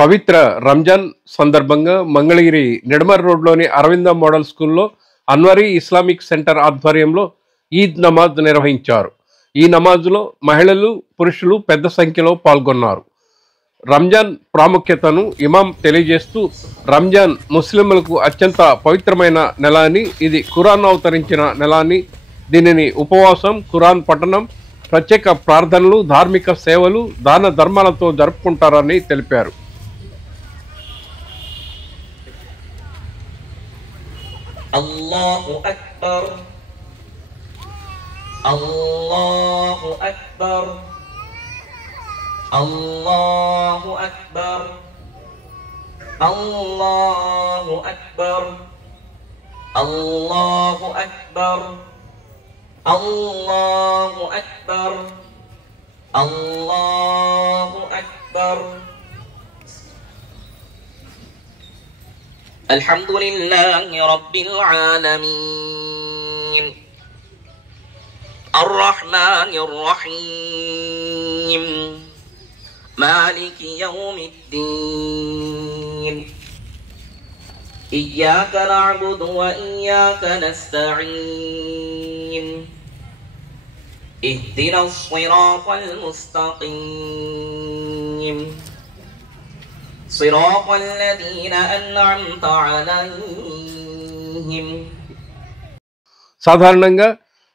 పవిత్ర రంజాన్ సందర్భంగా మంగళగిరి నిడమర్ రోడ్లోని అరవింద మోడల్ స్కూల్లో అన్వరీ ఇస్లామిక్ సెంటర్ ఆధ్వర్యంలో ఈద్ నమాజ్ నిర్వహించారు. ఈ నమాజ్లో మహిళలు, పురుషులు పెద్ద సంఖ్యలో పాల్గొన్నారు. రంజాన్ ప్రాముఖ్యతను ఇమాం తెలియజేస్తూ, రంజాన్ ముస్లింలకు అత్యంత పవిత్రమైన నెల అని, ఇది ఖురాన్ అవతరించిన నెల అని, దీనిని ఉపవాసం, ఖురాన్ పఠనం, ప్రత్యేక ప్రార్థనలు, ధార్మిక సేవలు, దాన ధర్మాలతో జరుపుకుంటారని తెలిపారు. అల్లాహు అక్బర్, అల్లాహు అక్బర్, అల్లాహు అక్బర్, అల్లాహు అక్బర్, అల్లాహు అక్బర్, అల్లాహు అక్బర్, అల్లాహు అక్బర్. అల్హమ్దులిల్లాహి రబ్బిల్ ఆలమీన్, అర్రహ్మానిర్ రహీం, మాలికి యౌమిద్దీన్, ఇయ్యాక నఅబుదు వ ఇయ్యాక నస్తഈన్, ఇహ్దినస్ సిరాతల్ ముస్తఖీం, సిరాతల్ లదీన అన్అమ్త అలైహిం. సాధారణంగా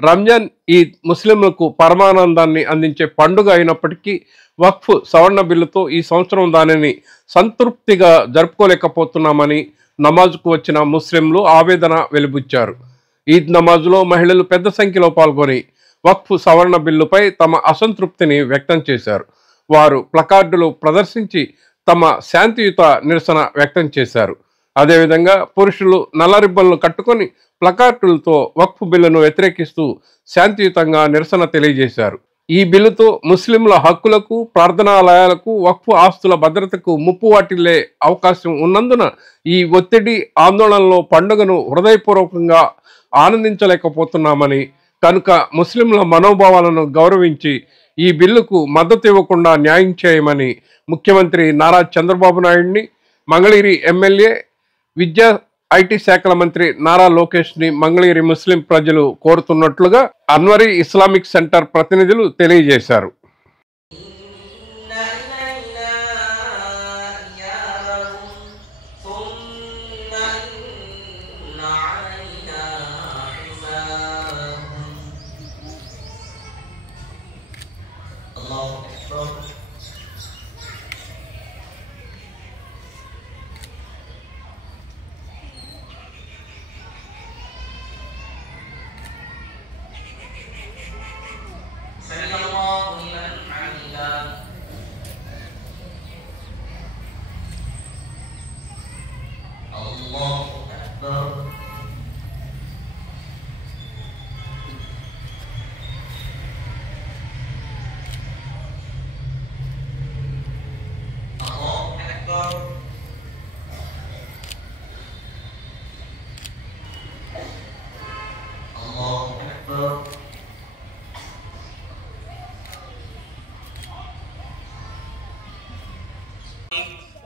రంజాన్ ఈద్ ముస్లింలకు పరమానందాన్ని అందించే పండుగ అయినప్పటికీ వక్ఫ్ సవరణ బిల్లుతో ఈ సంవత్సరం దానిని సంతృప్తిగా జరుపుకోలేకపోతున్నామని నమాజ్కు వచ్చిన ముస్లింలు ఆవేదన వెలిబుచ్చారు. ఈద్ నమాజ్లో మహిళలు పెద్ద సంఖ్యలో పాల్గొని వక్ఫ్ సవరణ బిల్లుపై తమ అసంతృప్తిని వ్యక్తం చేశారు. వారు ప్లకార్డులు ప్రదర్శించి తమ శాంతియుత నిరసన వ్యక్తం చేశారు. అదేవిధంగా పురుషులు నల్ల రిబ్బన్లు కట్టుకొని ప్లకార్డులతో వక్ఫ్ బిల్లును వ్యతిరేకిస్తూ శాంతియుతంగా నిరసన తెలియజేశారు. ఈ బిల్లుతో ముస్లింల హక్కులకు, ప్రార్థనాలయాలకు, వక్ఫ్ ఆస్తుల భద్రతకు ముప్పు వాటిల్లే అవకాశం ఉన్నందున ఈ ఒత్తిడి, ఆందోళనలో పండుగను హృదయపూర్వకంగా ఆనందించలేకపోతున్నామని, కనుక ముస్లింల మనోభావాలను గౌరవించి ఈ బిల్లుకు మద్దతు ఇవ్వకుండా న్యాయం చేయమని ముఖ్యమంత్రి నారా చంద్రబాబు నాయుడిని, మంగళగిరి ఎమ్మెల్యే, విద్యా ఐటీ శాఖల మంత్రి నారా లోకేష్ని మంగళగిరి ముస్లిం ప్రజలు కోరుతున్నట్లుగా అన్వరీ ఇస్లామిక్ సెంటర్ ప్రతినిధులు తెలియజేశారు.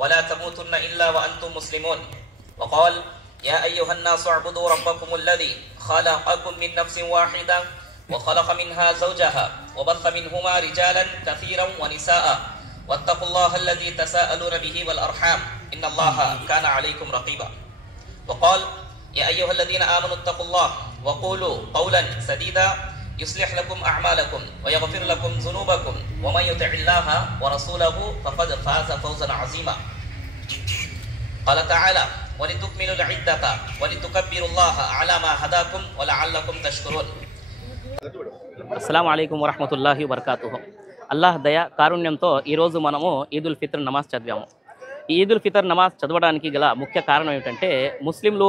ولا تموتن إلا وأنتم مسلمون. وقال يا أيها الناس اعبدوا ربكم الذي خلقكم من نفس واحدة وخلق منها زوجها وبث منهما رجالا كثيرا ونساء واتقوا الله الذي تساءلون به والأرحام إن الله كان عليكم رقيبا. وقال يا أيها الذين آمنوا اتقوا الله وقولوا قولا سديدا يصلح لكم أعمالكم ويغفر لكم ذنوبكم ومن يطع الله ورسوله فقد فاز فوزا عظيما. قال تعالى ولتكملوا العدة ولتكبروا الله على ما هداكم ولعلكم تشكرون. అస్సలాము అలైకుం వరహ్మతుల్లాహి వబర్కాతుహు. అల్లాహ్ దయ కారుణ్యంతో ఈరోజు మనము ఈదుల్ ఫిత్ర్ నమాజ్ చదివాము. ఈ ఈదుల్ ఫిత్ర్ నమాజ్ చదవడానికి గల ముఖ్య కారణం ఏమిటంటే, ముస్లింలు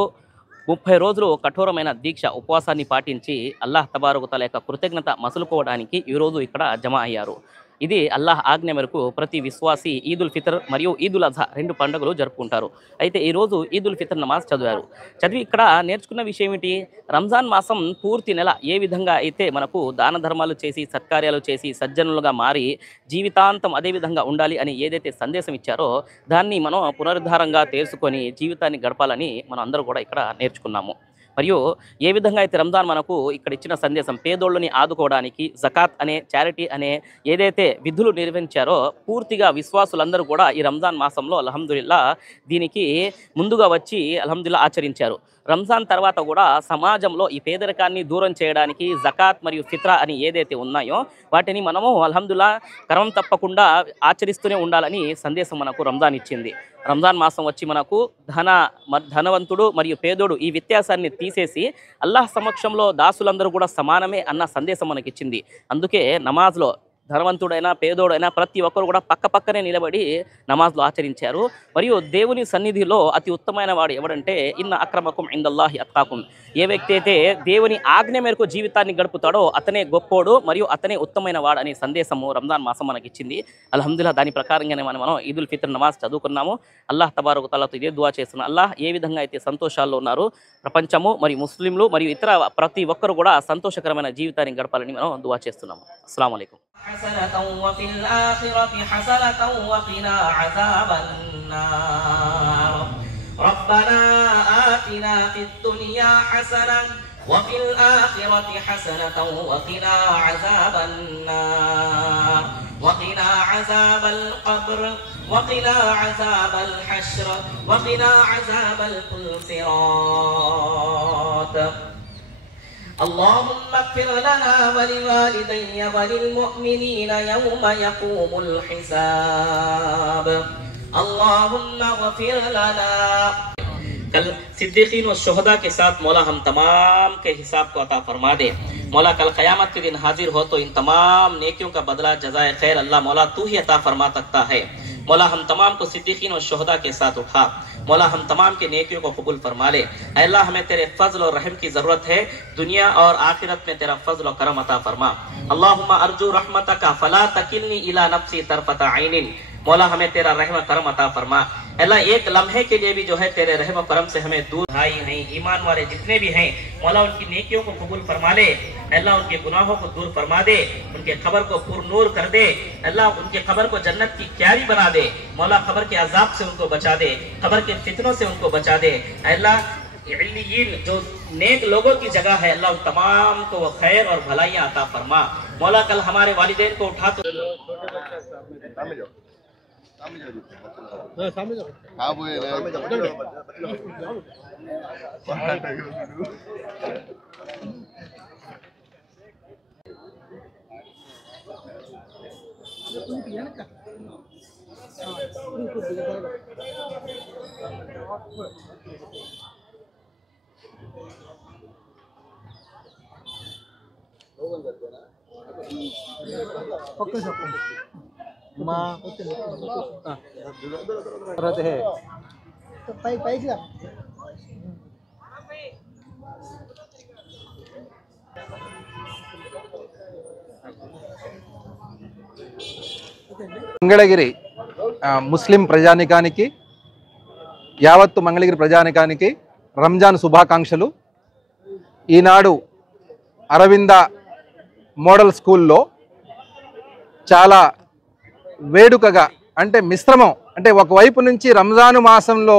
30 రోజులు కఠోరమైన దీక్ష, ఉపవాసాన్ని పాటించి అల్లాహ్ తబారక్ తఆలా యొక్క కృతజ్ఞత మసులుకోవడానికి ఈరోజు ఇక్కడ జమ అయ్యారు. ఇది అల్లాహ్ ఆజ్ఞ మేరకు ప్రతి విశ్వాసి ఈదుల్ ఫితర్ మరియు ఈదుల్ అజహా 2 పండుగలు జరుపుకుంటారు. అయితే ఈరోజు ఈదుల్ ఫితర్ నమాజ్ చదివి ఇక్కడ నేర్చుకున్న విషయం ఏంటి? రంజాన్ మాసం పూర్తి నెల ఏ విధంగా అయితే మనకు దాన ధర్మాలు చేసి సత్కార్యాలు చేసి సజ్జనులుగా మారి జీవితాంతం అదే విధంగా ఉండాలి అని ఏదైతే సందేశం ఇచ్చారో దాన్ని మనం పునరుద్ధారంగా తెలుసుకొని జీవితాన్ని గడపాలని మనం అందరూ కూడా ఇక్కడ నేర్చుకున్నాము. మరియు ఏ విధంగా అయితే రంజాన్ మనకు ఇక్కడ ఇచ్చిన సందేశం పేదోళ్ళని ఆదుకోవడానికి జకాత్ అనే చారిటీ అనే ఏదైతే విధులు నిర్వహించారో పూర్తిగా విశ్వాసులందరూ కూడా ఈ రంజాన్ మాసంలో అల్హమ్దులిల్లా దీనికి ముందుగా వచ్చి అల్హమ్దులిల్లా ఆచరించారు. రంజాన్ తర్వాత కూడా సమాజంలో ఈ పేదరికాన్ని దూరం చేయడానికి జకాత్ మరియు ఫిత్రా అని ఏదైతే ఉన్నాయో వాటిని మనము అల్హమ్దులిల్లా క్రమం తప్పకుండా ఆచరిస్తూనే ఉండాలని సందేశం మనకు రంజాన్ ఇచ్చింది. రంజాన్ మాసం వచ్చి మనకు ధనవంతుడు మరియు పేదోడు ఈ వ్యత్యాసాన్ని తీసేసి అల్లాహ్ సమక్షంలో దాసులందరూ కూడా సమానమే అన్న సందేశం మనకి ఇచ్చింది. అందుకే నమాజ్లో ధనవంతుడైనా పేదోడైనా ప్రతి ఒక్కరు కూడా పక్కనే నిలబడి నమాజ్లో ఆచరించారు. మరియు దేవుని సన్నిధిలో అతి ఉత్తమైన వాడు ఎవడంటే ఇన్న అక్రమకుం ఇందల్లాహి అత్కాకుం. ఏ వ్యక్తి అయితే దేవుని ఆజ్ఞ మేరకు జీవితాన్ని గడుపుతాడో అతనే గొప్పోడు మరియు అతనే ఉత్తమైన వాడు అనే సందేశము రంజాన్ మాసం మనకి ఇచ్చింది. అల్హమ్దులిల్లాహ్ దాని ప్రకారంగానే మనం ఈదుల్ ఫితర్ నమాజ్ చదువుకున్నాము. అల్లాహ్ తబారక తఆలాతో ఇదే దువా చేస్తున్నాం. అల్లాహ్ ఏ విధంగా అయితే సంతోషాల్లో ఉన్నారు ప్రపంచము మరియు ముస్లింలు మరియు ఇతర ప్రతి ఒక్కరు కూడా సంతోషకరమైన జీవితాన్ని గడపాలని మనం దువా చేస్తున్నాము. అస్సలాము అలైకుం. حسنة وفي الآخرة حسنة وقنا عذاب النار ربنا آتنا في الدنيا حسنة وفي الآخرة حسنة وقنا عذاب النار وقنا عذاب القبر وقنا عذاب الحشر وقنا عذاب الصراط اللهم اغفر لنا ولوالدي وللمؤمنين يوم يقوم الحساب اللهم اغفر لنا कल सिद्दीकीन और शुहदा के साथ मौला हम तमाम के हिसाब को अता फरमा दे। मौला कल क़यामत के दिन हाजिर हो तो इन तमाम नेकियों का बदला जज़ाए खैर अल्लाह मौला तू ही अता फरमा सकता है। मौला हम तमाम को सिद्दीकीन और शुहदा के साथ उठा। मौला हम तमाम के नेकियों को कबूल फरमा ले। अल्लाह हमें तेरे फजल और रहम की जरूरत है, दुनिया और आखिरत में तेरा फजल और करम अता फरमा। अल्लाहुम्मा अर्जू रहमतका फला तकिलनी इला नफ्सी तरफता ऐनिन। मौला हमें तेरा रहम करम अता फरमा। अल्लाह एक लम्हे के लिए भी जो है तेरे रहम करम से हमें दूर भाई हैं ईमान वाले जितने भी हैं मौला उनकी नेकियों को कबूल फरमा ले। अल्लाह उनके गुनाहों को दूर फरमा दे, उनके खबर को पुरनूर कर दे। अल्लाह उनके खबर को जन्नत की क्यारी बना दे। मौला खबर के अजाब से उनको बचा दे, खबर के फितनों से उनको बचा दे। अल्लाह इल्लियीन जो नेक लोगों की जगह है अल्लाह उन तमाम को वो खैर और भलाइयाँ अता फरमा। मौला कल हमारे वालिदैन को उठा तो మంగళగిరి ముస్లిం ప్రజానికానికి యావత్తు మంగళగిరి ప్రజానికానికి రంజాన్ శుభాకాంక్షలు. ఈనాడు అరవింద మోడల్ స్కూల్లో చాలా వేడుకగా అంటే మిశ్రమం అంటే ఒకవైపు నుంచి రంజాను మాసంలో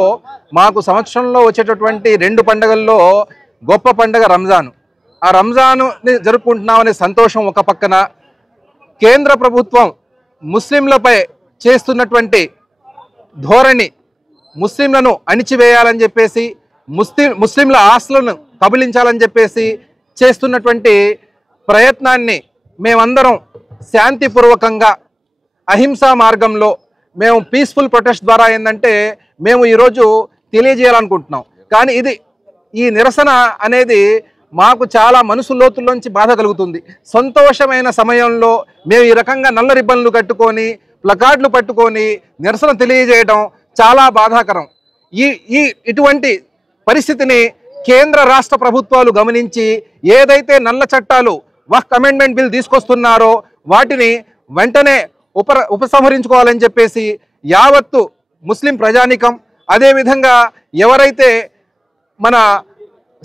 మాకు సంవత్సరంలో వచ్చేటటువంటి 2 పండుగల్లో గొప్ప పండుగ రంజాను. ఆ రంజానుని జరుపుకుంటున్నామనే సంతోషం ఒక పక్కన, కేంద్ర ప్రభుత్వం ముస్లింలపై చేస్తున్నటువంటి ధోరణి ముస్లింలను అణిచివేయాలని చెప్పేసి ముస్లింల ఆస్తులను కబళించాలని చెప్పేసి చేస్తున్నటువంటి ప్రయత్నాన్ని మేమందరం శాంతిపూర్వకంగా అహింసా మార్గంలో మేము పీస్ఫుల్ ప్రొటెస్ట్ ద్వారా ఏంటంటే మేము ఈరోజు తెలియజేయాలనుకుంటున్నాం. కానీ ఈ నిరసన అనేది మాకు చాలా మనసు లోతుల్లోంచి బాధ కలుగుతుంది. సంతోషమైన సమయంలో మేము ఈ రకంగా నల్ల రిబ్బన్లు కట్టుకొని ప్లకార్డులు పట్టుకొని నిరసన తెలియజేయడం చాలా బాధాకరం. ఇటువంటి పరిస్థితిని కేంద్ర రాష్ట్ర ప్రభుత్వాలు గమనించి ఏదైతే నల్ల చట్టాలు వక్ఫ్ అమెండ్మెంట్ బిల్ తీసుకొస్తున్నారో వాటిని వెంటనే ఉపసంహరించుకోవాలని చెప్పేసి యావత్తు ముస్లిం ప్రజానికం, అదేవిధంగా ఎవరైతే మన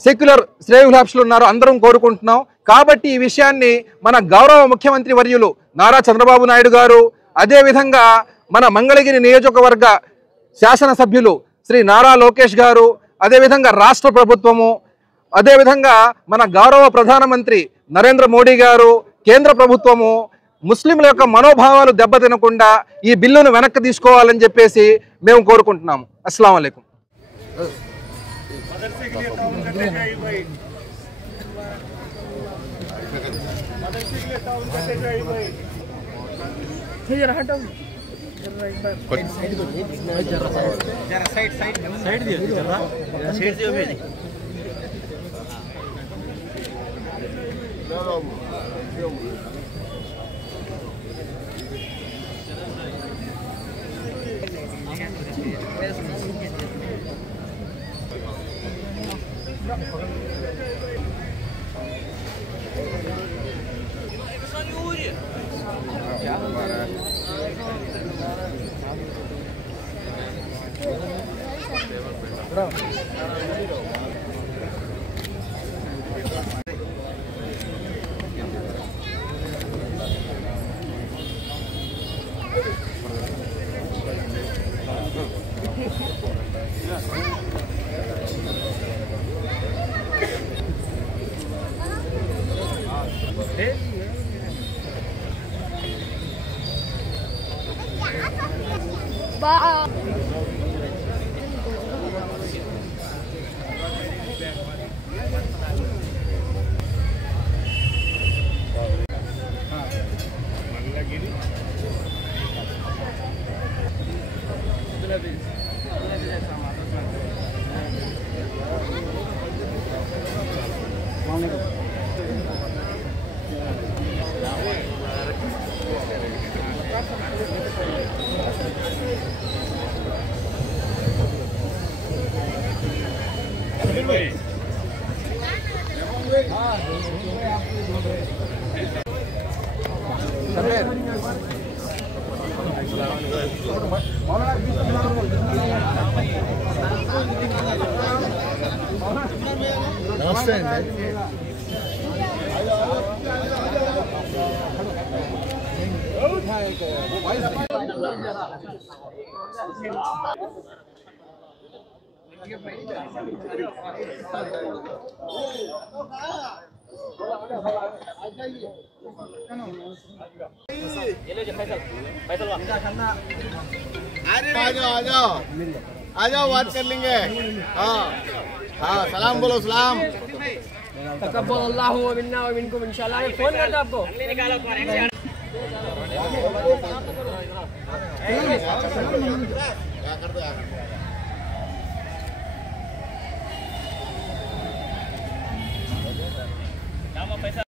సెక్యులర్ శ్రేయోభిలాషులు ఉన్నారో అందరం కోరుకుంటున్నాం. కాబట్టి ఈ విషయాన్ని మన గౌరవ ముఖ్యమంత్రి వర్యులు నారా చంద్రబాబు నాయుడు గారు, అదేవిధంగా మన మంగళగిరి నియోజకవర్గ శాసనసభ్యులు శ్రీ నారా లోకేష్ గారు, అదేవిధంగా రాష్ట్ర ప్రభుత్వము, అదేవిధంగా మన గౌరవ ప్రధానమంత్రి నరేంద్ర మోడీ గారు, కేంద్ర ప్రభుత్వము ముస్లింల యొక్క మనోభావాలు దెబ్బతినకుండా ఈ బిల్లును వెనక్కి తీసుకోవాలని చెప్పేసి మేము కోరుకుంటున్నాము. అస్సలాము అలైకుం. నమస్తే అండి. आ जाओ बात कर लेंगे. हाँ हाँ सलाम बोलो सलाम. तकब्बल अल्लाहु व मिन्ना व मिनकुम इंशाल्लाह. फोन करता आपको. क्या कर दो यार.